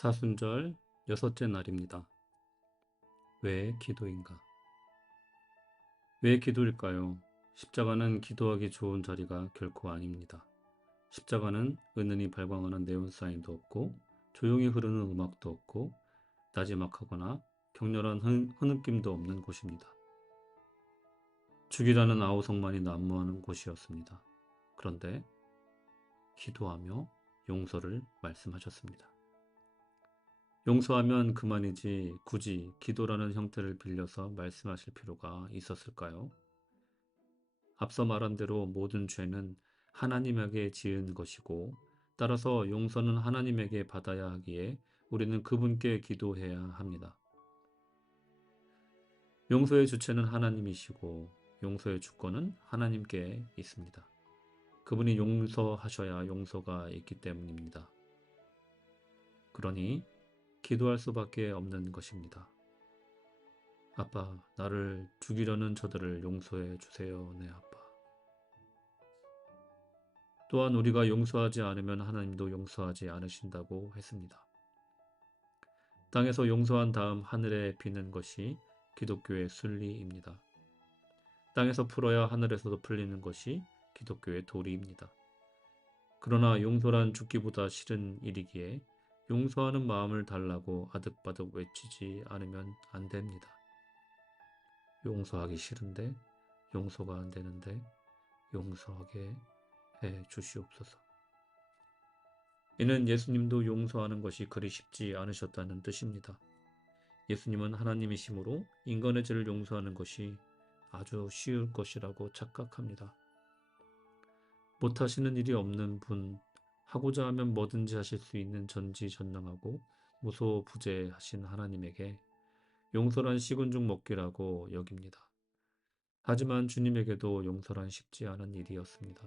사순절 여섯째 날입니다. 왜 기도인가? 왜 기도일까요? 십자가는 기도하기 좋은 자리가 결코 아닙니다. 십자가는 은은히 발광하는 네온사인도 없고 조용히 흐르는 음악도 없고 나지막하거나 격렬한 흐느낌도 없는 곳입니다. 죽이라는 아우성만이 난무하는 곳이었습니다. 그런데 기도하며 용서를 말씀하셨습니다. 용서하면 그만이지 굳이 기도라는 형태를 빌려서 말씀하실 필요가 있었을까요? 앞서 말한 대로 모든 죄는 하나님에게 지은 것이고 따라서 용서는 하나님에게 받아야 하기에 우리는 그분께 기도해야 합니다. 용서의 주체는 하나님이시고 용서의 주권은 하나님께 있습니다. 그분이 용서하셔야 용서가 있기 때문입니다. 그러니 기도할 수밖에 없는 것입니다. 아빠, 나를 죽이려는 저들을 용서해 주세요, 내 아빠. 또한 우리가 용서하지 않으면 하나님도 용서하지 않으신다고 했습니다. 땅에서 용서한 다음 하늘에 비는 것이 기독교의 순리입니다. 땅에서 풀어야 하늘에서도 풀리는 것이 기독교의 도리입니다. 그러나 용서란 죽기보다 싫은 일이기에 용서하는 마음을 달라고 아득바득 외치지 않으면 안 됩니다. 용서하기 싫은데 용서가 안 되는데 용서하게 해 주시옵소서. 이는 예수님도 용서하는 것이 그리 쉽지 않으셨다는 뜻입니다. 예수님은 하나님이시므로 인간의 죄를 용서하는 것이 아주 쉬울 것이라고 착각합니다. 못하시는 일이 없는 분, 하고자 하면 뭐든지 하실 수 있는 전지전능하고 무소부재하신 하나님에게 용서란 식은 죽 먹기라고 여깁니다. 하지만 주님에게도 용서란 쉽지 않은 일이었습니다.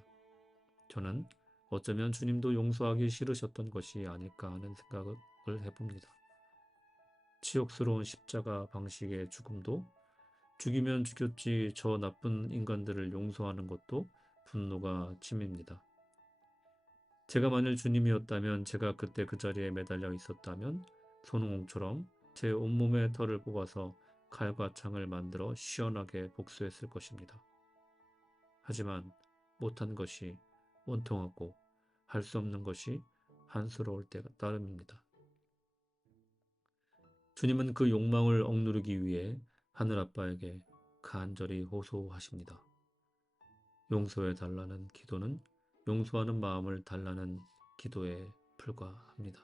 저는 어쩌면 주님도 용서하기 싫으셨던 것이 아닐까 하는 생각을 해봅니다. 치욕스러운 십자가 방식의 죽음도 죽이면 죽였지 저 나쁜 인간들을 용서하는 것도 분노가 치밉니다. 제가 만일 주님이었다면 제가 그때 그 자리에 매달려 있었다면 손오공처럼 제 온몸의 털을 뽑아서 칼과 창을 만들어 시원하게 복수했을 것입니다. 하지만 못한 것이 원통하고 할 수 없는 것이 한스러울 때 따름입니다. 주님은 그 욕망을 억누르기 위해 하늘아빠에게 간절히 호소하십니다. 용서해 달라는 기도는 용서하는 마음을 달라는 기도에 불과합니다.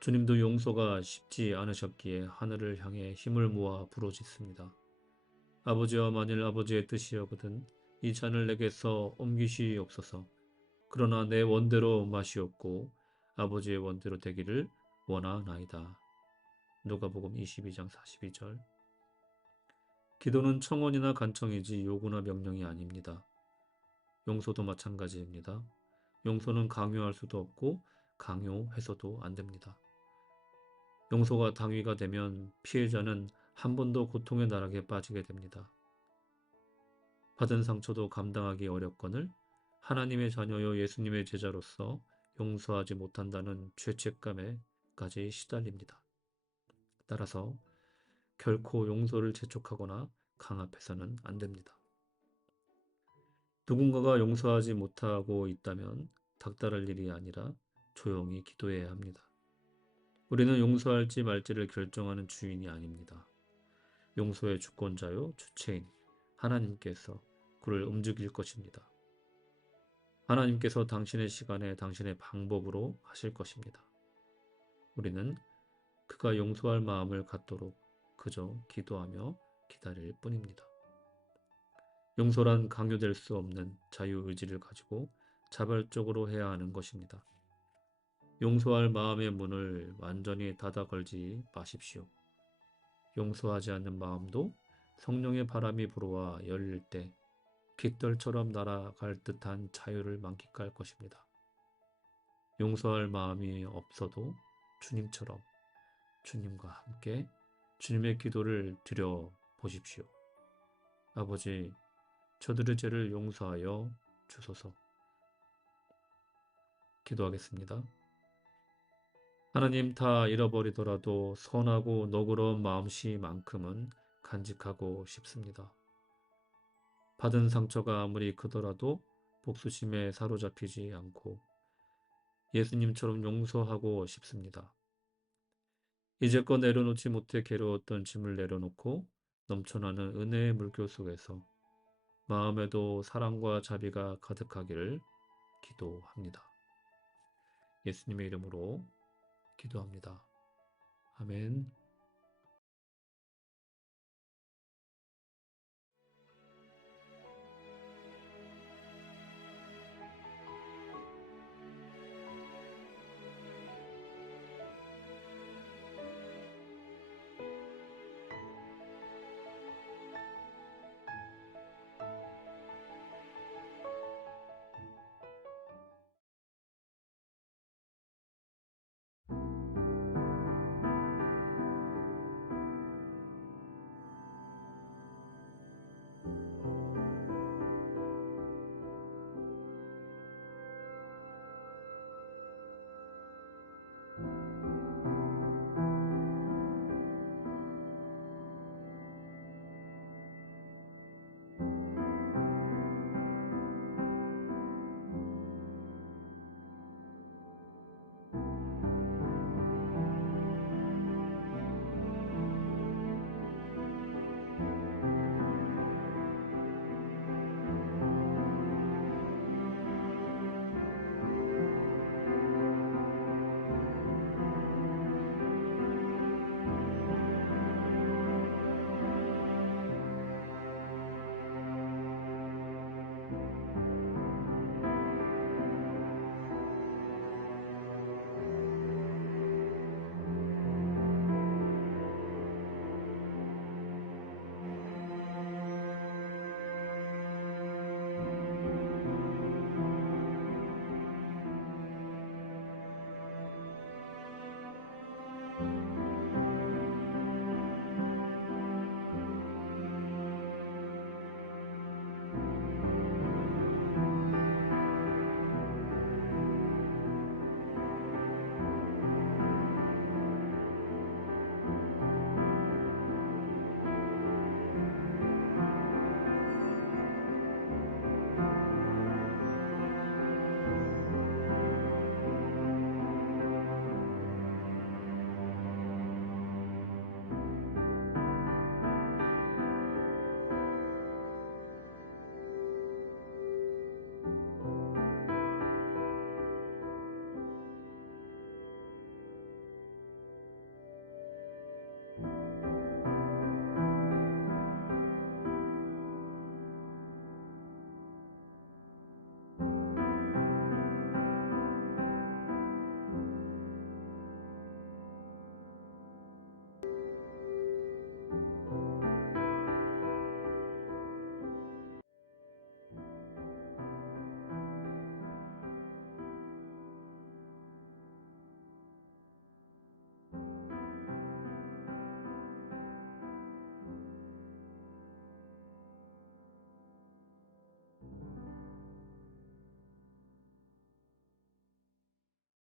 주님도 용서가 쉽지 않으셨기에 하늘을 향해 힘을 모아 부르짖습니다. 아버지와 만일 아버지의 뜻이여거든 이 잔을 내게서 옮기시옵소서. 그러나 내 원대로 마시옵고 아버지의 원대로 되기를 원하나이다. 누가복음 22장 42절. 기도는 청원이나 간청이지 요구나 명령이 아닙니다. 용서도 마찬가지입니다. 용서는 강요할 수도 없고 강요해서도 안 됩니다. 용서가 당위가 되면 피해자는 한 번 더 고통의 나락에 빠지게 됩니다. 받은 상처도 감당하기 어렵거늘 하나님의 자녀요 예수님의 제자로서 용서하지 못한다는 죄책감에까지 시달립니다. 따라서 결코 용서를 재촉하거나 강압해서는 안 됩니다. 누군가가 용서하지 못하고 있다면 닥달할 일이 아니라 조용히 기도해야 합니다. 우리는 용서할지 말지를 결정하는 주인이 아닙니다. 용서의 주권자요 주체인 하나님께서 그를 움직일 것입니다. 하나님께서 당신의 시간에 당신의 방법으로 하실 것입니다. 우리는 그가 용서할 마음을 갖도록 그저 기도하며 기다릴 뿐입니다. 용서란 강요될 수 없는 자유의지를 가지고 자발적으로 해야 하는 것입니다. 용서할 마음의 문을 완전히 닫아 걸지 마십시오. 용서하지 않는 마음도 성령의 바람이 불어와 열릴 때 깃털처럼 날아갈 듯한 자유를 만끽할 것입니다. 용서할 마음이 없어도 주님처럼 주님과 함께 주님의 기도를 드려 보십시오. 아버지, 저들의 죄를 용서하여 주소서. 기도하겠습니다. 하나님, 다 잃어버리더라도 선하고 너그러운 마음씨만큼은 간직하고 싶습니다. 받은 상처가 아무리 크더라도 복수심에 사로잡히지 않고 예수님처럼 용서하고 싶습니다. 이제껏 내려놓지 못해 괴로웠던 짐을 내려놓고 넘쳐나는 은혜의 물결 속에서 마음에도 사랑과 자비가 가득하기를 기도합니다. 예수님의 이름으로 기도합니다. 아멘.